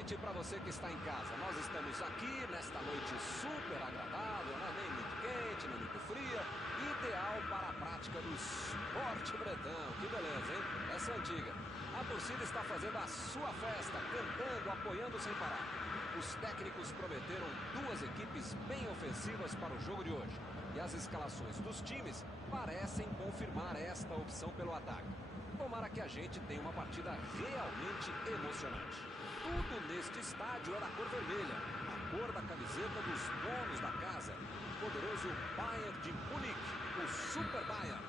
noite para você que está em casa. Nós estamos aqui nesta noite super agradável, né? Nem muito quente, nem muito fria. Ideal para a prática do esporte bretão. Que beleza, hein? Essa é antiga. A torcida está fazendo a sua festa, cantando, apoiando sem parar. Os técnicos prometeram duas equipes bem ofensivas para o jogo de hoje. E as escalações dos times parecem confirmar esta opção pelo ataque. Tomara que a gente tenha uma partida realmente emocionante. Tudo neste estádio é da cor vermelha, a cor da camiseta dos donos da casa. O poderoso Bayern de Munique, o Super Bayern.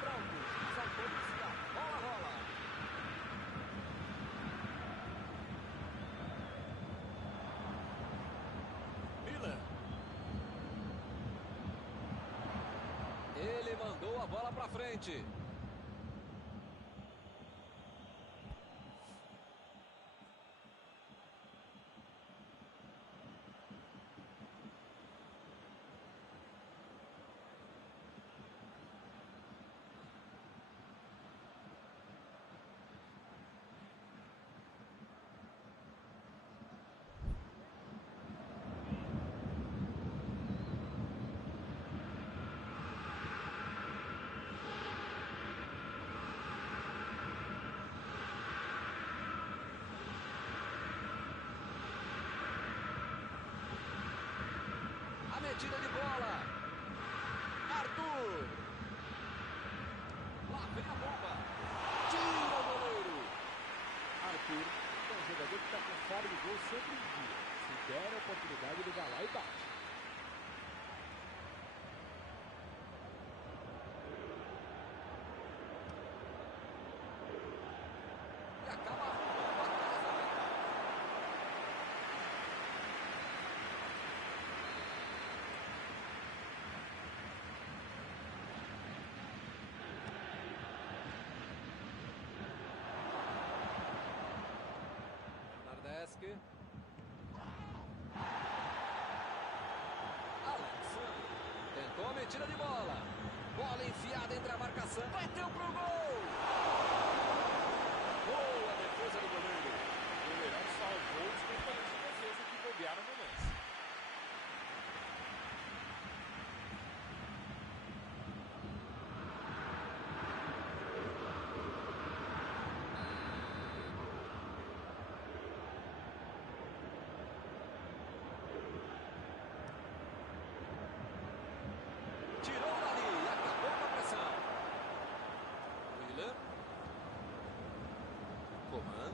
Pronto, saltou a bola rola. Miller. Ele mandou a bola para frente. Metida de bola. Arthur. Lá vem a bomba. Tira o goleiro. Arthur é um jogador que está com fome de gol sempre em dia. Se der a oportunidade, ele vai lá e bate. E acaba arrumando a casa, né? Bernardeschi. Alexandre. Tentou a metida de bola. Bola enfiada entre a marcação. Bateu pro gol. Boa defesa do goleiro. O goleirão salvou os companheiros de defesa que bobearam no lance. Tirou dali e acabou com a pressão. Willer. Coman.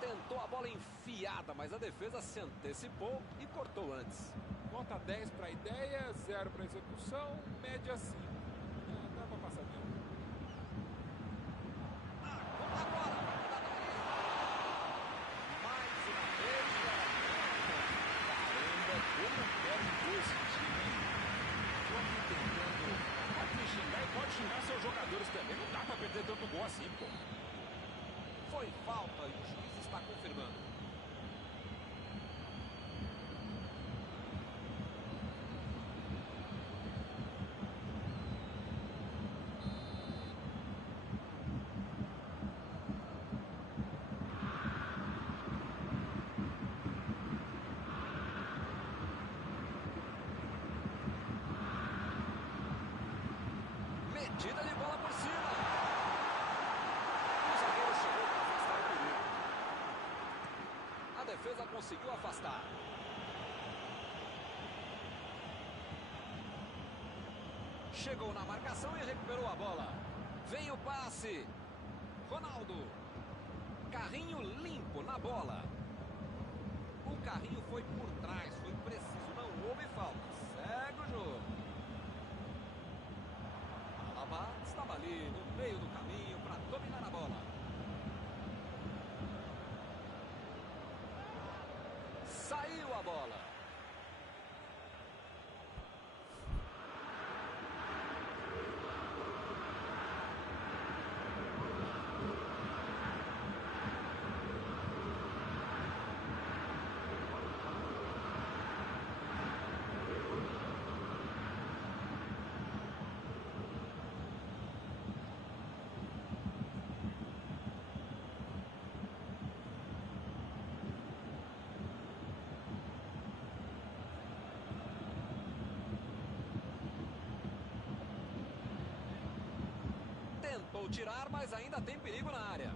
Tentou a bola enfiada, mas a defesa se antecipou e cortou antes. Nota 10 para a ideia, 0 para a execução, média 5. Dá para passar bem. Agora, mais uma vez. Caramba, como perde esse time, hein? Tô aqui tentando. Pode me xingar e pode xingar seus jogadores também. Não dá para perder tanto gol assim, pô. Foi falta e o juiz está confirmando. Metida de bola por cima. O zagueiro chegou para afastar o perigo. A defesa conseguiu afastar. Chegou na marcação e recuperou a bola. Vem o passe. Ronaldo. Carrinho limpo na bola. O carrinho foi por trás, foi preciso, não houve falta. Segue o jogo. Alaba estava ali no meio do caminho para dominar a bola. Saiu a bola. Tentou tirar, mas ainda tem perigo na área.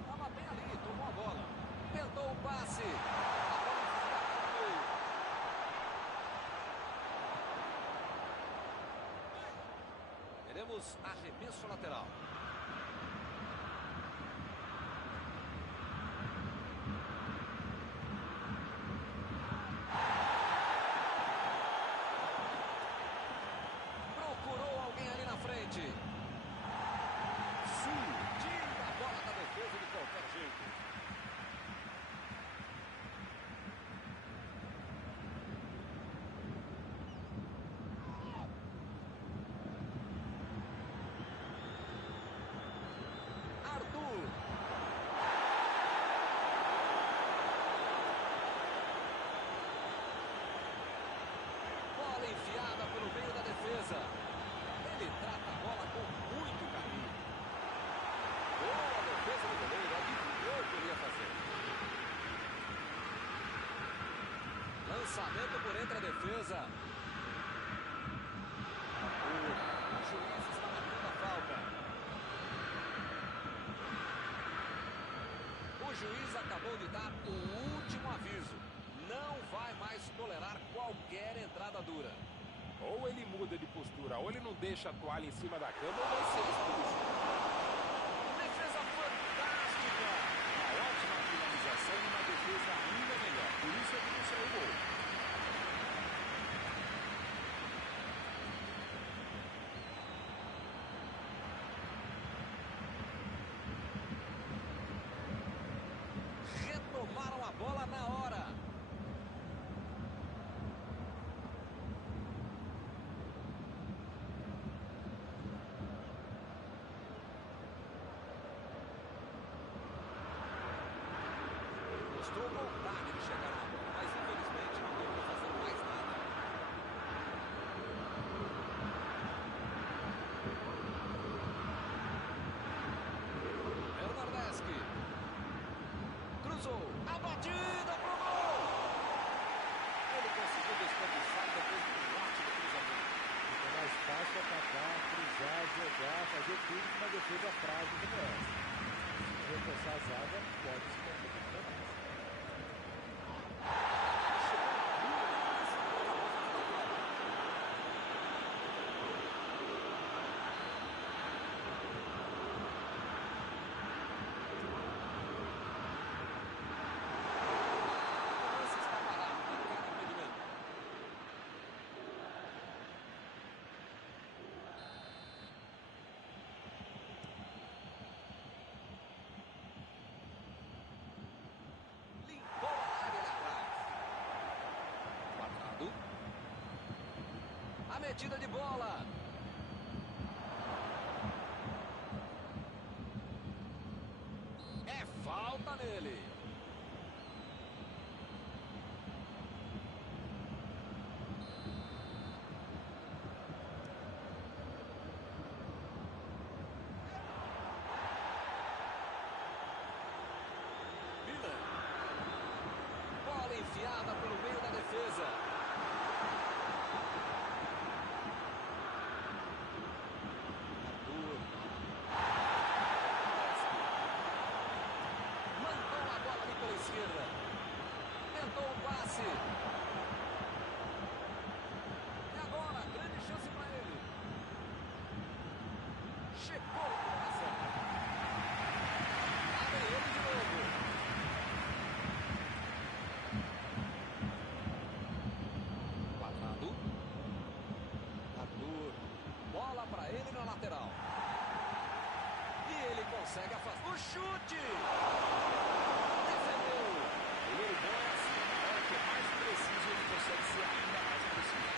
Estava bem ali, tomou a bola. Tentou o passe. A bola enfiada no meio. Teremos arremesso lateral. Procurou alguém ali na frente. Tira a bola da defesa de qualquer jeito. Arthur. Bola enfiada pelo meio da defesa. Ele trata a bola com muito carinho. Boa defesa do goleiro, adivinhou o que ele ia fazer. Lançamento por entre a defesa. O juiz está marcando a falta. O juiz acabou de dar o último aviso. Não vai mais tolerar qualquer entrada dura. Ou ele muda de postura, ou ele não deixa a toalha em cima da cama, ou vai ser expulso. Defesa fantástica. Uma ótima finalização e uma defesa ainda melhor. Por isso é que não saiu o gol. Retomaram a bola na hora. Mostrou vontade de chegar na bola, mas infelizmente não deu para fazer mais nada. Bernardeschi. Cruzou. A batida pro gol. Ele conseguiu desperdiçar depois de um ótimo cruzamento. Fica mais fácil atacar, cruzar, jogar, fazer tudo que uma defesa frágil como essa. Se reforçar a zaga, pode se complicar mais. O lance está parado, marcar impedimento. Limpou a área lá atrás. Quadrado. A metida de bola. É falta nele. Miller. Bola enfiada pelo meio da defesa. Arthur. Mandou a bola ali pela esquerda. Tentou o passe. E agora, grande chance para ele. Chegou o coração. Abre ele de novo. Quadrado. Arthur. Bola para ele na lateral. E ele consegue afastar. O chute! Defendeu. O goleiro bom é assim. Na hora que é mais preciso, ele consegue ser ainda mais preciso.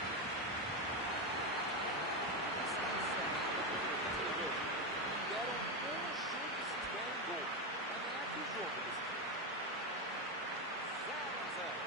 Está encerrado pelo vencedor. Deram um chute se der um gol. Vai ganhar que jogo desse time? 0-0.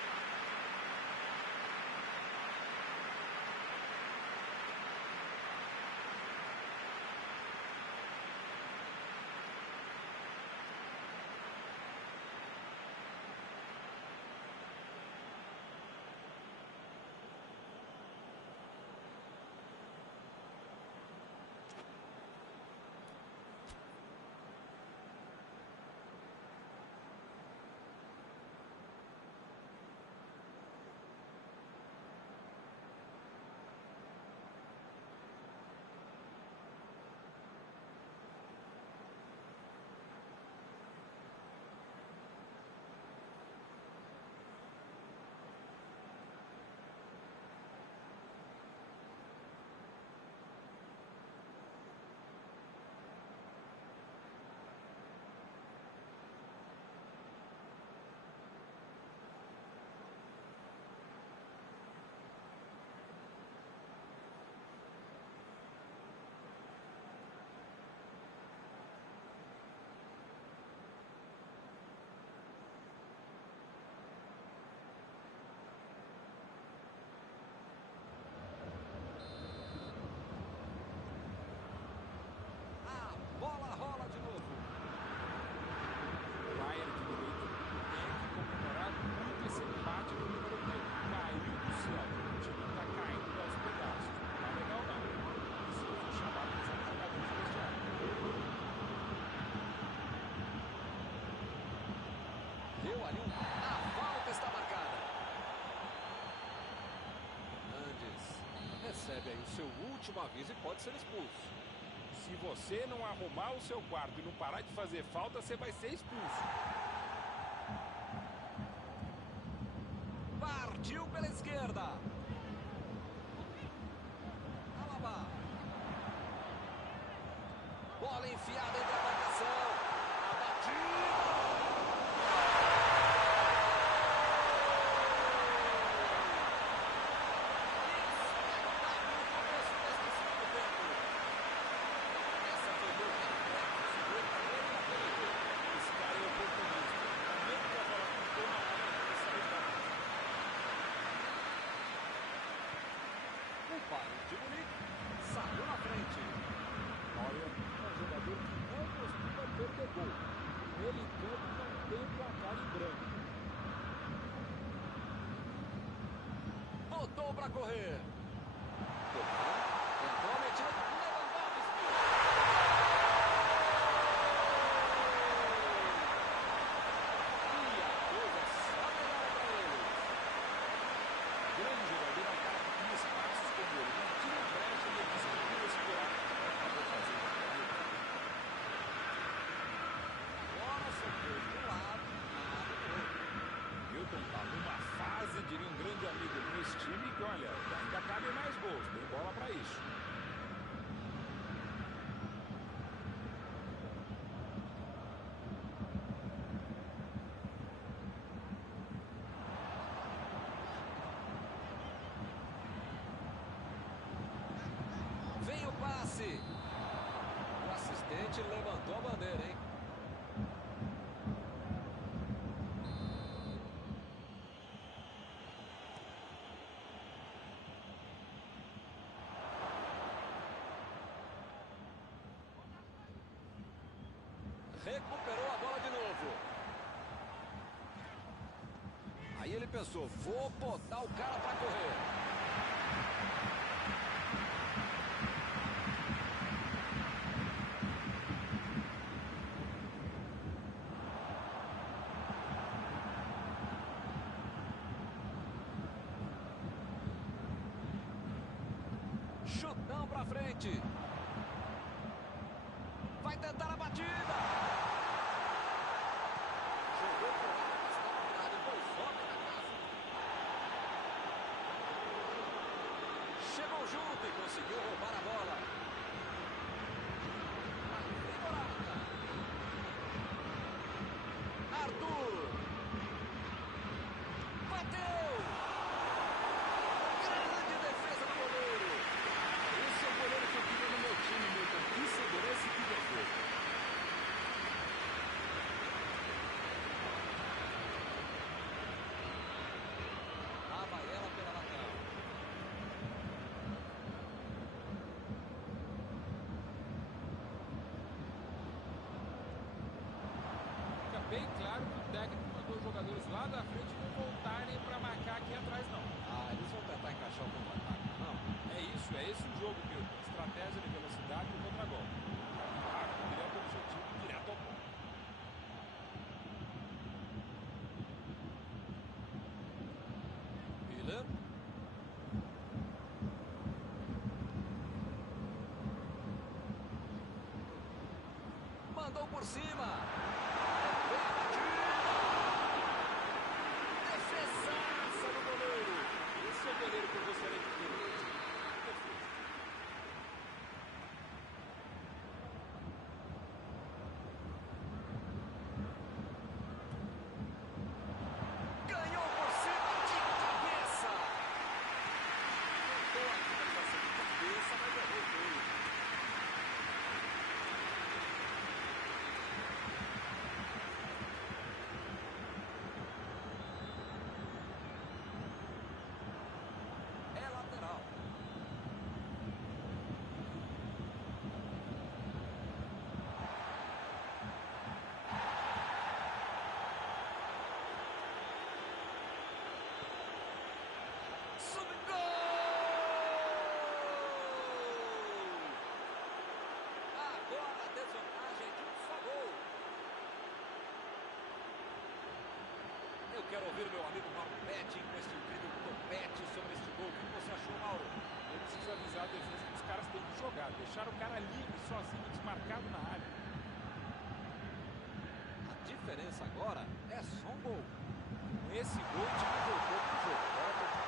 deu ali a falta está marcada. Hernandes recebe aí o seu último aviso e pode ser expulso. Se você não arrumar o seu quarto e não parar de fazer falta, você vai ser expulso. Partiu pela esquerda. Alaba. Bola enfiada entre a marcação. A batida. O Bayern de Munique saiu na frente. Olha, é um jogador que não costuma perder gol. Ele em campo não tem placar em branco. Botou pra correr. Tentou a metida. Lewandowski. E a coisa só melhora pra ele. Grande jogador é um cara que cria espaços como ele. Não tira brecha, ele conseguiu segurar. Acabou fazendo a corrida. Agora socou de um lado, nada do outro. Milton tá numa fase, diria um grande amigo nesse time, que olha, ainda cabe mais gols, tem bola pra isso. Vem o passe. O assistente levantou a bandeira, hein? Recuperou a bola de novo. Aí ele pensou, vou botar o cara pra correr. Chutão pra frente. Vai tentar a batida. Jogou pro lado, mas estava virado e foi volta na casa. Chegou junto e conseguiu roubar a bola. Lá vem Morata. Arthur. Bateu. Grande defesa do goleiro. Esse é o goleiro que eu queria no meu time, Milton. Que segurança e que defesa. Lá vai ela pela lateral. Fica bem claro que o técnico mandou os jogadores lá da frente não voltarem pra marcar aqui atrás, não. Ah, eles vão tentar encaixar o contra-ataque, não? É isso, é esse o jogo, Milton. Estratégia de velocidade e contra-golpe. Caminho rápido, direto ao objetivo, direto ao ponto. Miller. Mandou por cima. Vem a batida. Defesaça do goleiro. Esse é o goleiro que eu gostaria de ter no meu time. Defesa. Ganhou por cima de cabeça. Tentou a finalização de cabeça, mas errou feio. É lateral. quero ouvir meu amigo Mauro Betti com este incrível topete sobre este gol. O que você achou, Mauro? Eu preciso avisar a defesa que os caras têm que jogar. Deixar o cara livre, sozinho, desmarcado na área. A diferença agora é só um gol. Com esse gol, o time voltou pro jogo. Agora tem que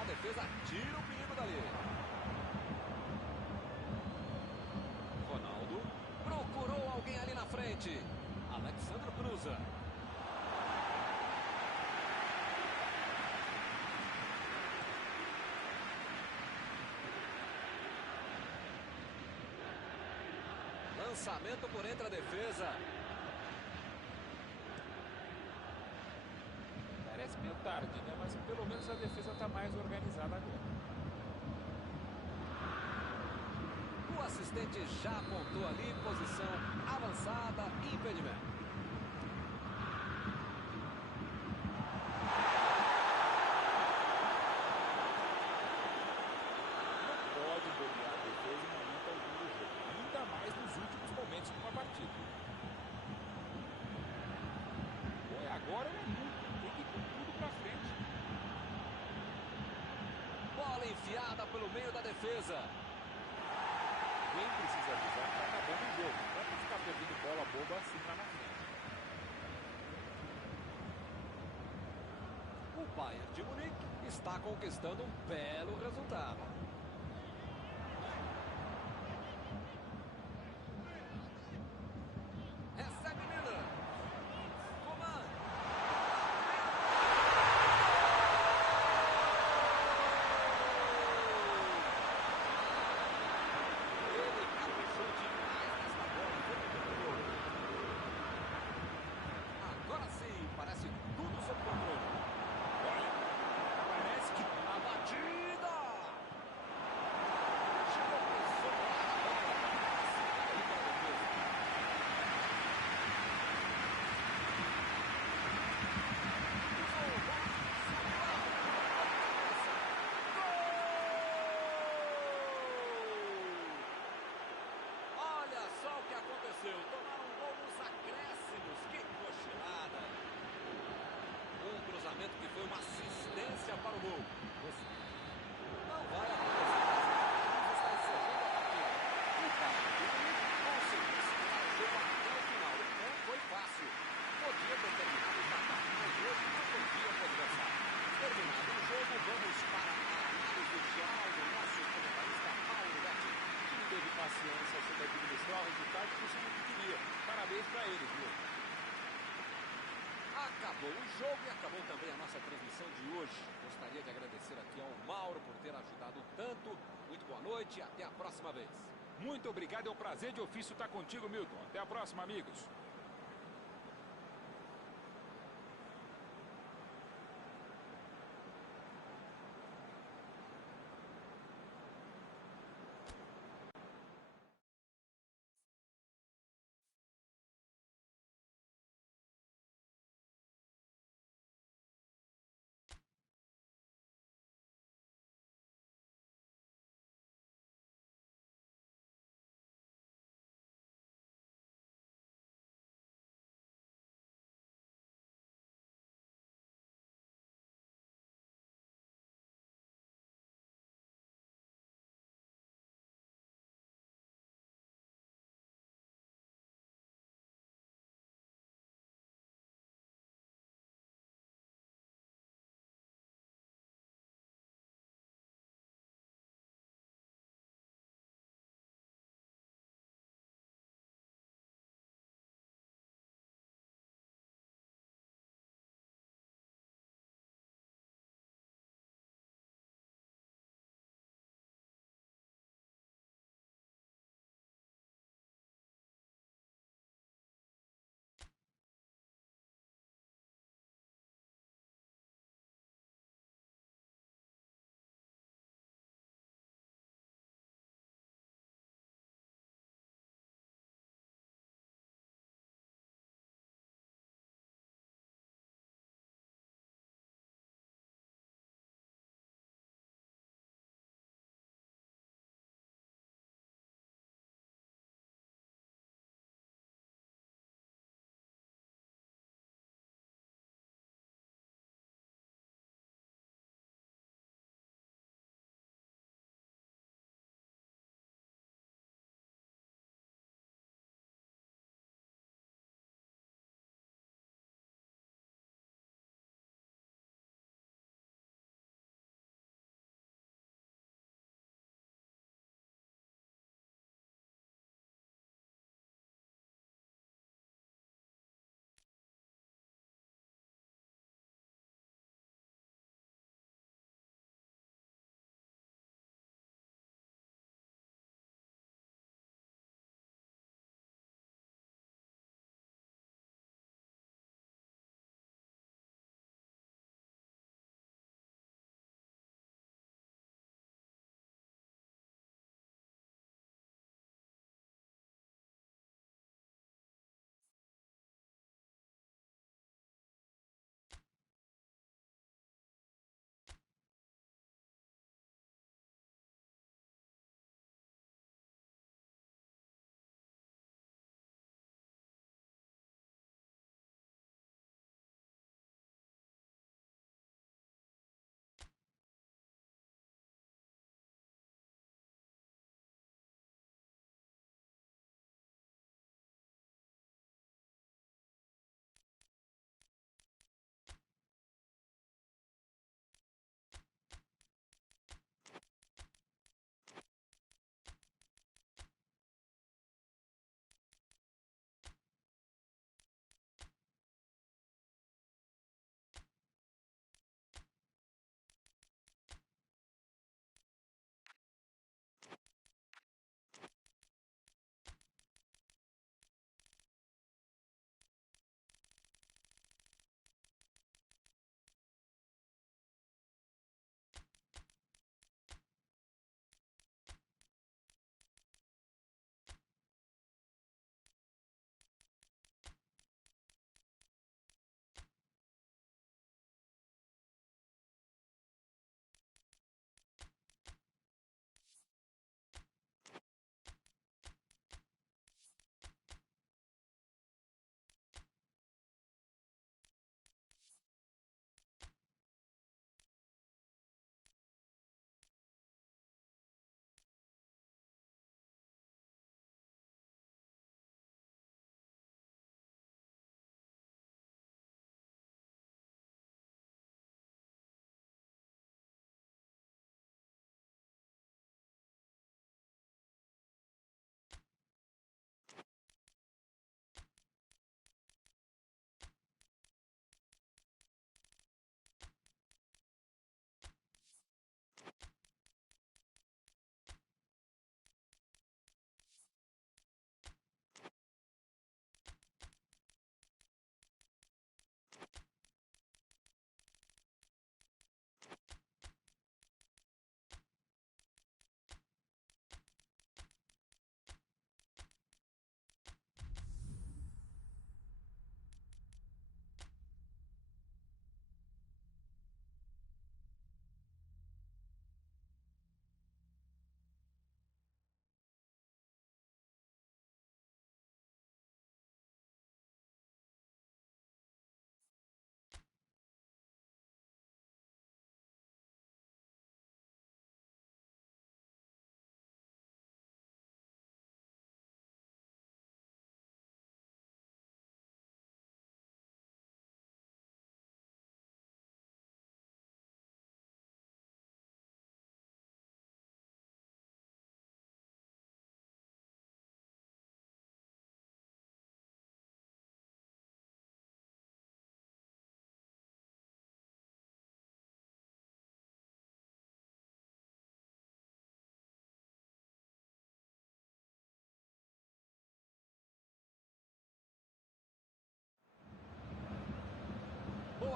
a defesa tira o perigo dali. Ronaldo procurou alguém ali na frente. Alexandre cruza. Lançamento por entre a defesa. Parece meio tarde, né? Mas pelo menos a defesa está mais organizada agora. O assistente já apontou ali, posição avançada, impedimento. Não pode bobear a defesa em momento algum do jogo. Ainda mais nos últimos momentos de uma partida. Ou é agora ou é nunca. Tem que ir com tudo pra frente. Bola enfiada pelo meio da defesa. Quem precisa avisar que tá acabando o jogo. Não é pra ficar perdendo bola boba assim lá na frente. O Bayern de Munique está conquistando um belo resultado. Recebe Miller. Coman. Ele caprichou demais nesta bola. Foi muito gol. Agora sim, parece tudo sob controle. Olha, parece que A batida! Chegou a pressionar a bola. Aí para a defesa. Olha só o que aconteceu. Tomaram um gol nos acréscimos. Que cochilada. Um cruzamento que foi uma assistência para o gol. Não vai acontecer. Está encerrando a partida. O Bayern de Munique conseguiu segurar o jogo até o final. Não foi fácil. Podia ter terminado o placar, mas hoje não podia o adversário. Terminado o jogo, vamos para a análise geral do nosso comentarista Mauro Betti. o time teve paciência, soube administrar o resultado e conseguiu o que queria. Parabéns pra eles, viu? Acabou o jogo e acabou também a nossa transmissão de hoje. Gostaria de agradecer aqui ao Mauro por ter ajudado tanto. Muito boa noite e até a próxima vez. Muito obrigado, é um prazer de ofício estar contigo, Milton. Até a próxima, amigos.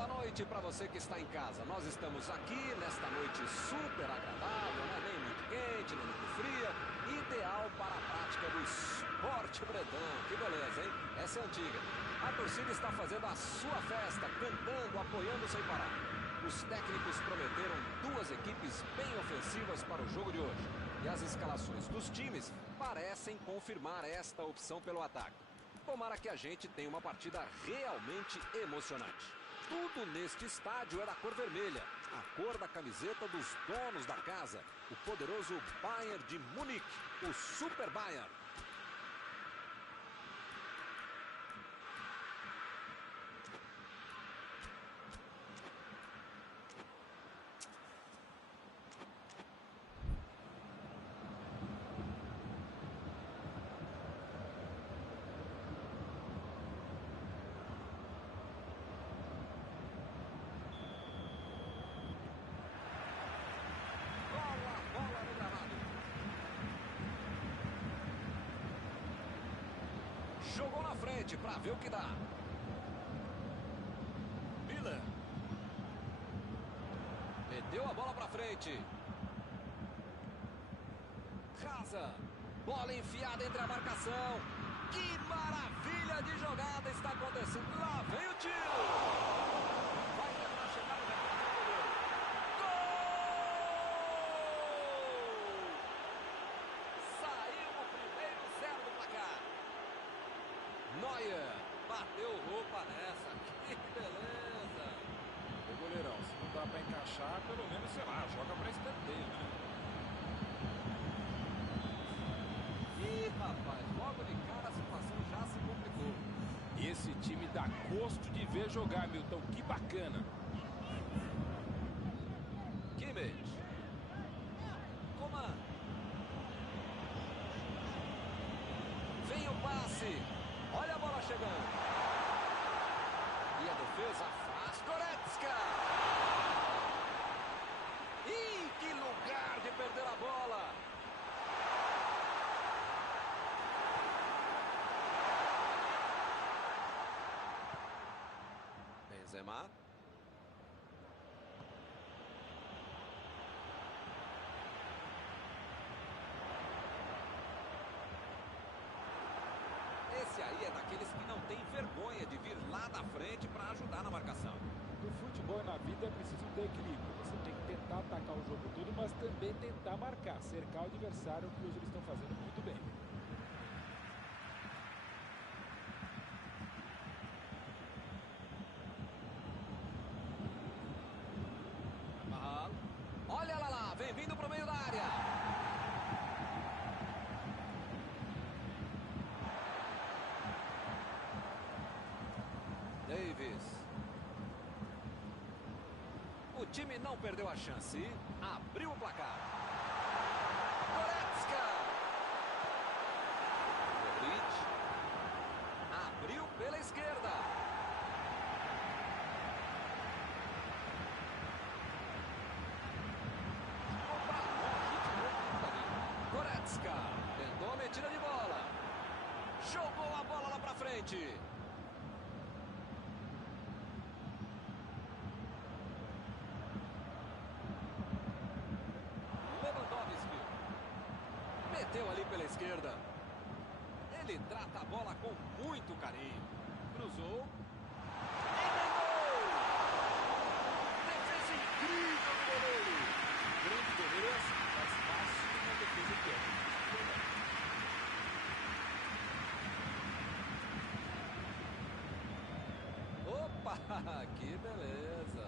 Boa noite para você que está em casa. Nós estamos aqui nesta noite super agradável, né? Nem muito quente, nem muito fria. Ideal para a prática do esporte bretão. Que beleza, hein? Essa é antiga. A torcida está fazendo a sua festa, cantando, apoiando sem parar. Os técnicos prometeram duas equipes bem ofensivas para o jogo de hoje. E as escalações dos times parecem confirmar esta opção pelo ataque. Tomara que a gente tenha uma partida realmente emocionante. Tudo neste estádio é da cor vermelha, a cor da camiseta dos donos da casa, o poderoso Bayern de Munique, o Super Bayern. Jogou na frente para ver o que dá. Miller. Meteu a bola para frente. Casa. Bola enfiada entre a marcação. Que maravilha de jogada está acontecendo. Lá vem o tiro. Vai tentar chegar no goleiro. Gol! Saiu o primeiro 0 do placar. Neuer bateu roupa nessa. Que beleza. Ô goleirão, se não dá pra encaixar, pelo menos, sei lá, joga pra escanteio, né? Ih, rapaz, logo de cara a situação já se complicou. Esse time dá gosto de ver jogar, Milton. Que bacana. Kimmich. Coman. Vem o passe. Olha a bola chegando. E a defesa faz. Goretzka. Ih, que lugar de perder a bola. Benzema. Esse aí é daqueles que não tem vergonha de vir lá da frente para ajudar na marcação. No futebol e na vida é preciso ter equilíbrio. Você tem que tentar atacar o jogo todo, mas também tentar marcar, cercar o adversário, que hoje eles estão fazendo muito bem. Olha lá, vem vindo pro meio da área. Davis. O time não perdeu a chance. Abriu o placar. Goretzka. Modric. Abriu pela esquerda. Goretzka. Tentou a metida de bola. Jogou a bola lá pra frente. Meteu ali pela esquerda. Ele trata a bola com muito carinho. Cruzou. Emendou! Defesa incrível do goleiro. Grande goleiro é assim, faz fácil uma defesa que é. Opa, que beleza.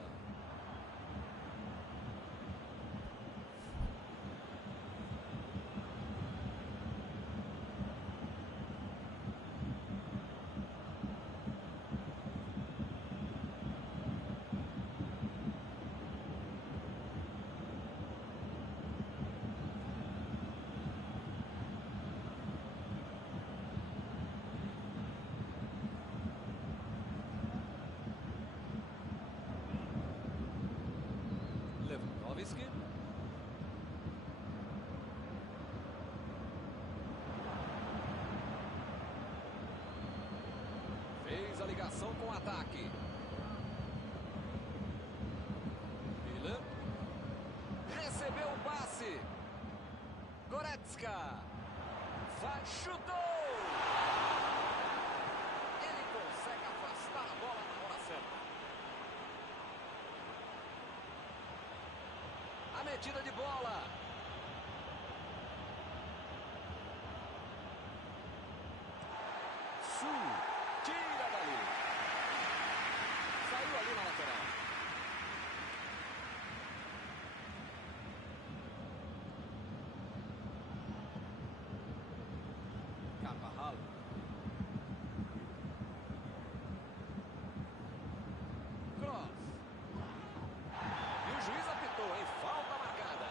Lewandowski. Fez a ligação com o ataque. arrisca. Vai, chutou! Ele consegue afastar a bola na hora certa. A metida de bola. Tira dali. Saiu ali na lateral. Carvajal. Cross. E o juiz apitou, hein? Falta marcada.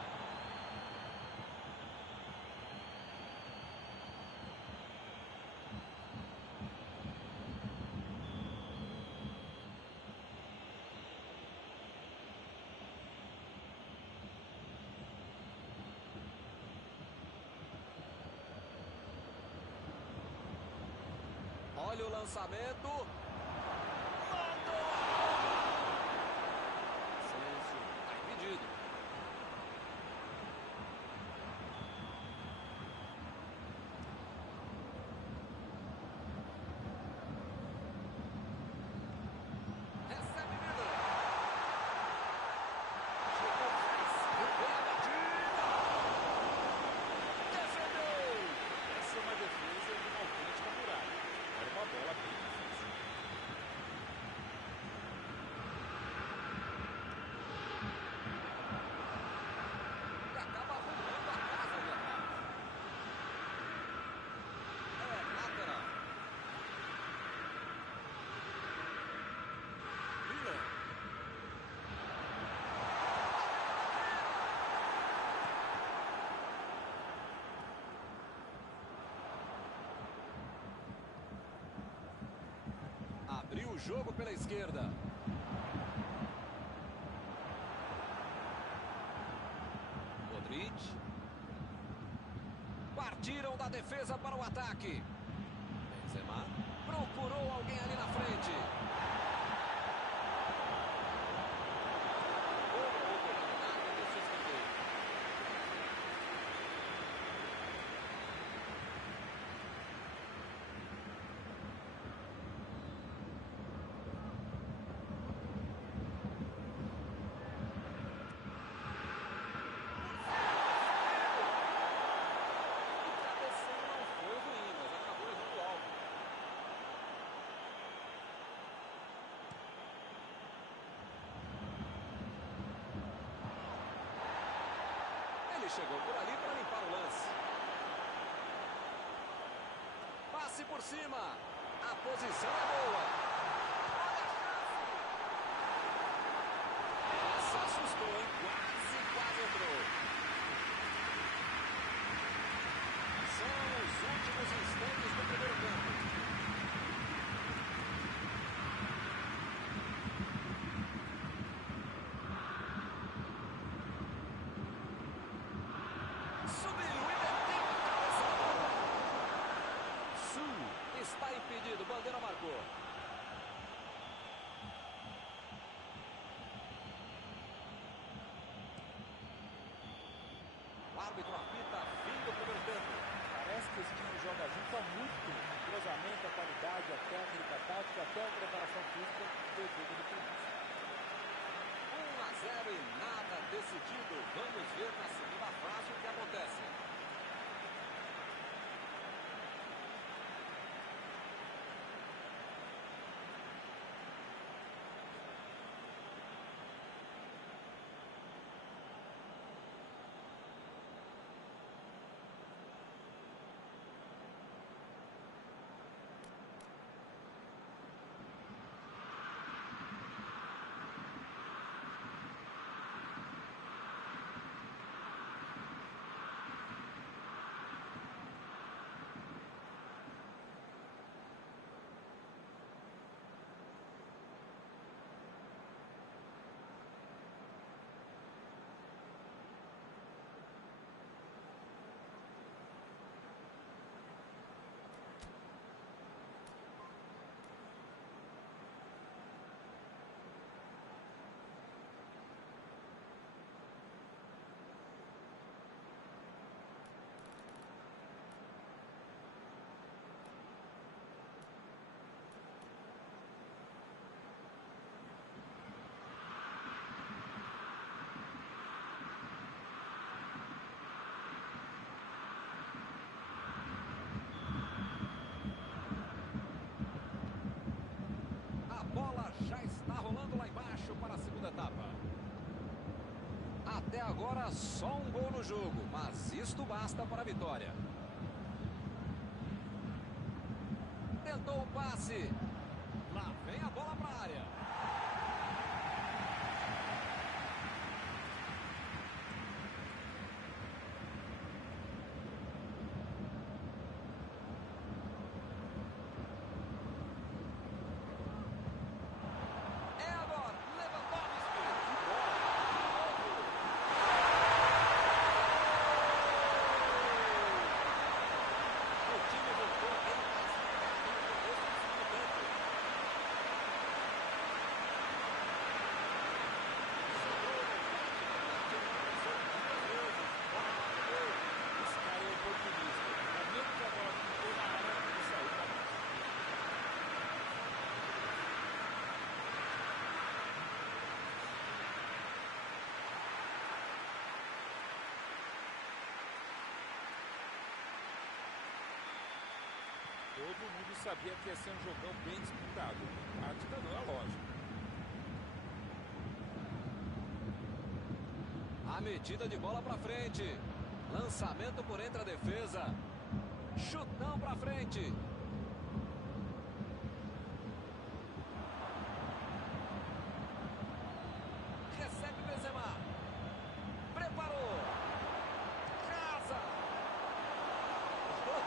Olha o lançamento. Mandou! Asensio, tá impedido. Recebe Miller. Chegou mais. Bem a batida. Defendeu. Essa é uma defesa de uma autêntica muralha. Era uma bola bem difícil. E acaba arrumando a casa ali atrás. É lateral. Miller. Abriu o jogo pela esquerda. Modric. Partiram da defesa para o ataque. Benzema procurou alguém ali na frente. Boa oportunidade nesse escanteio. O cabeção não foi ruim, mas acabou errando algo. Ele chegou por ali para limpar o lance. Passe por cima. A posição é boa. Olha a chance. Essa assustou, hein? Quase entrou. São os últimos instantes do primeiro tempo. Subiu e meteu a cabeça na bola. Está impedido, bandeira marcou. O árbitro apita fim do primeiro tempo. Parece que esse time joga junto há muito tempo. O cruzamento, a qualidade, a técnica, a tática, até a preparação física do jogo do Corinthians. 1-0 e nada decidido. Vamos ver na segunda fase o que acontece. segunda etapa. Até agora, só um gol no jogo, mas isto basta para a vitória. Tentou o passe. Lá vem a bola para a área. Todo mundo sabia que ia ser um jogão bem disputado. A tática não é lógica. A metida de bola para frente. Lançamento por entre a defesa. Chutão para frente. Recebe Benzema. Preparou. Casa. Opa,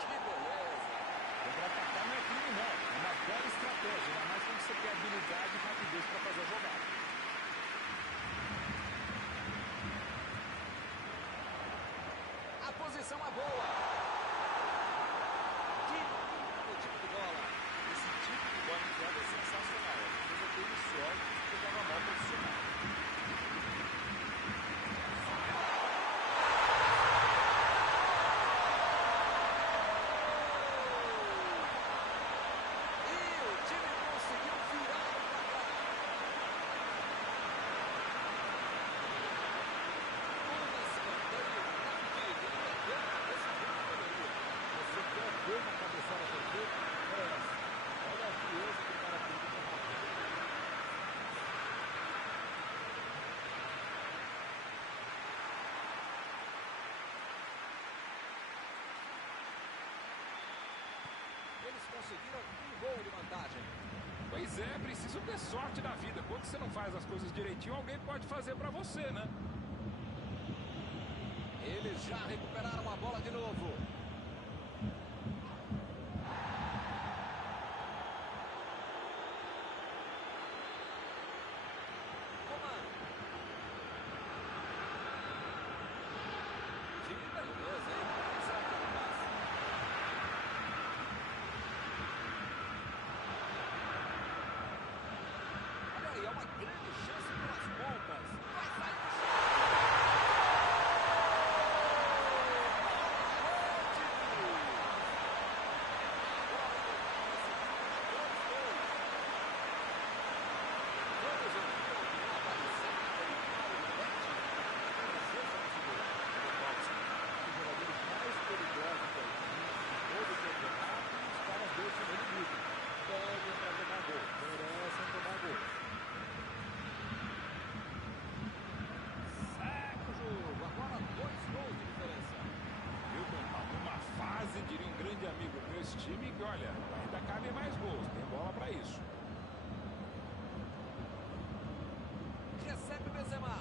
que beleza. Contra-atacar não é crime, não. É uma bela estratégia, ainda mais quando você tem habilidade e rapidez para fazer a jogada. A posição é boa. Que tipo de bola. Esse tipo de bola enfiada é sensacional. A defesa teve sorte porque estava mal posicionado. Eles conseguiram um gol de vantagem. Pois é, preciso ter sorte na vida. Quando você não faz as coisas direitinho, alguém pode fazer pra você, né? Eles já recuperaram a bola de novo. Coman. Que beleza, hein? Quem será que ele passa? Olha aí, é uma grande chance pelas pontas. Vai sair do chão. Diria um grande amigo meu, esse time que, olha, ainda cabe mais gols, tem bola pra isso. Recebe Benzema.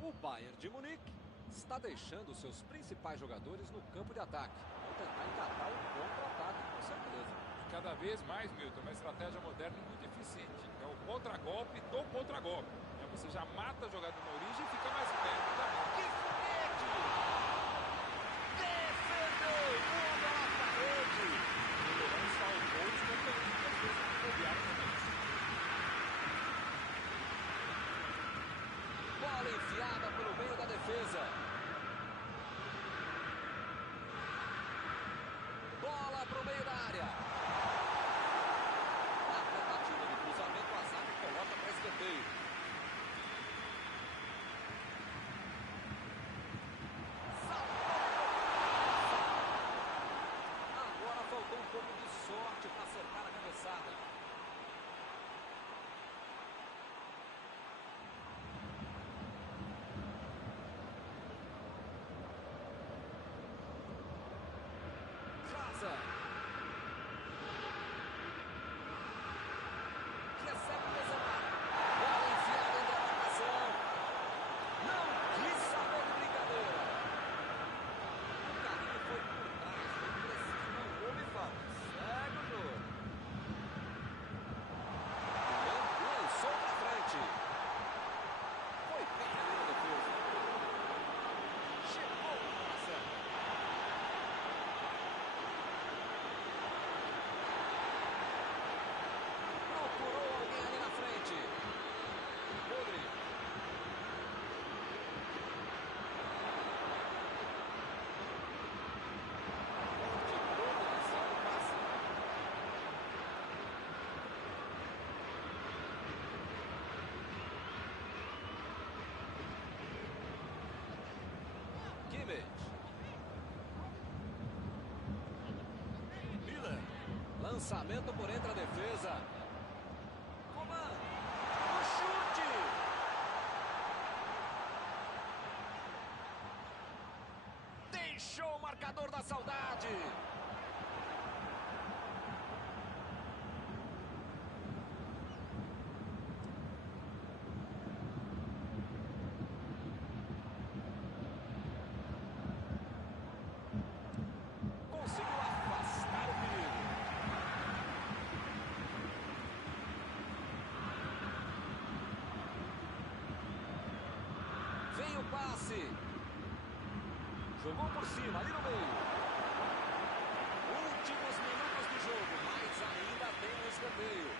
O Bayern de Munique está deixando seus principais jogadores no campo de ataque. Vão tentar engatar o contra-ataque, com certeza. E cada vez mais, Milton, uma estratégia moderna e muito eficiente. É o contra-golpe do contra-golpe. Você já mata a jogada na origem e fica mais perto também. Que foguete! Defendeu! Manda lá pra rede! O Leão salvou os companheiros que às vezes bobearam também. Bola enfiada pelo meio da defesa. Bola pro meio da área. Na tentativa de cruzamento, a zaga coloca para escanteio. Agora faltou um pouco de sorte para acertar a cabeçada. vez. Miller. Lançamento por entre a defesa. Coman. O chute. Deixou o marcador da saudade. Conseguiu afastar o perigo. Vem o passe. Jogou por cima, ali no meio. Últimos minutos de jogo, mas ainda tem um escanteio.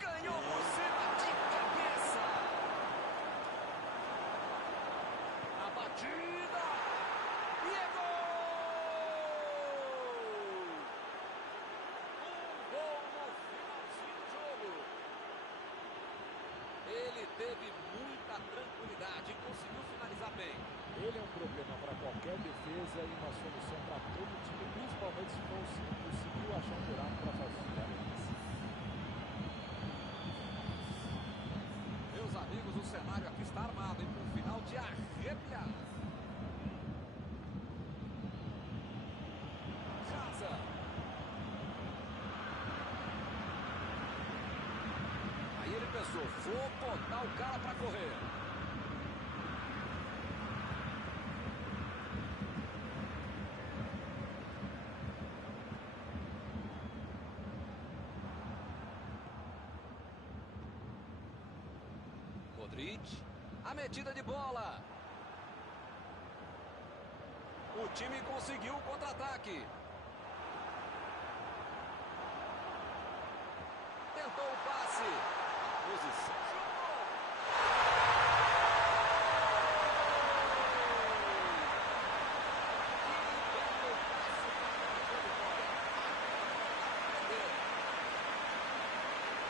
Ganhou por cima de cabeça. A batida. E é gol! Um gol no finalzinho do jogo. Ele teve muita tranquilidade e conseguiu finalizar bem. Ele é um problema para qualquer defesa e uma solução para todo o time, principalmente se conseguiu achar um buraco para fazer um gol. Meus amigos, o cenário aqui está armado, hein? Para um final de arrepiar. Casa. Aí ele pensou, vou botar o cara para correr. Modric, a metida de bola. O time conseguiu o contra-ataque. Tentou o passe. A posição.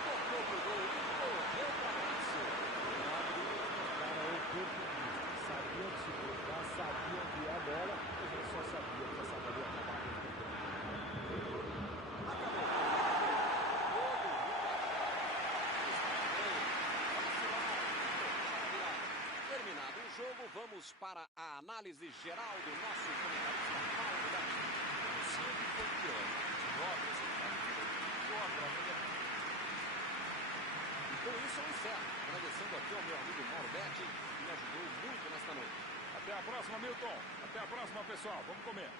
Tocou pro gol e correu para isso. Sabia de se colocar, sabia enviar a bola, mas ele só sabia que essa bola ia acabar com o Terminado o jogo, vamos para a análise geral do nosso comentarista Paulo da Sempre foi pior. E com isso eu encerro, agradecendo aqui ao meu amigo Mauro Betti, que me ajudou muito nesta noite. Até a próxima, Milton. Até a próxima, pessoal. Vamos comer.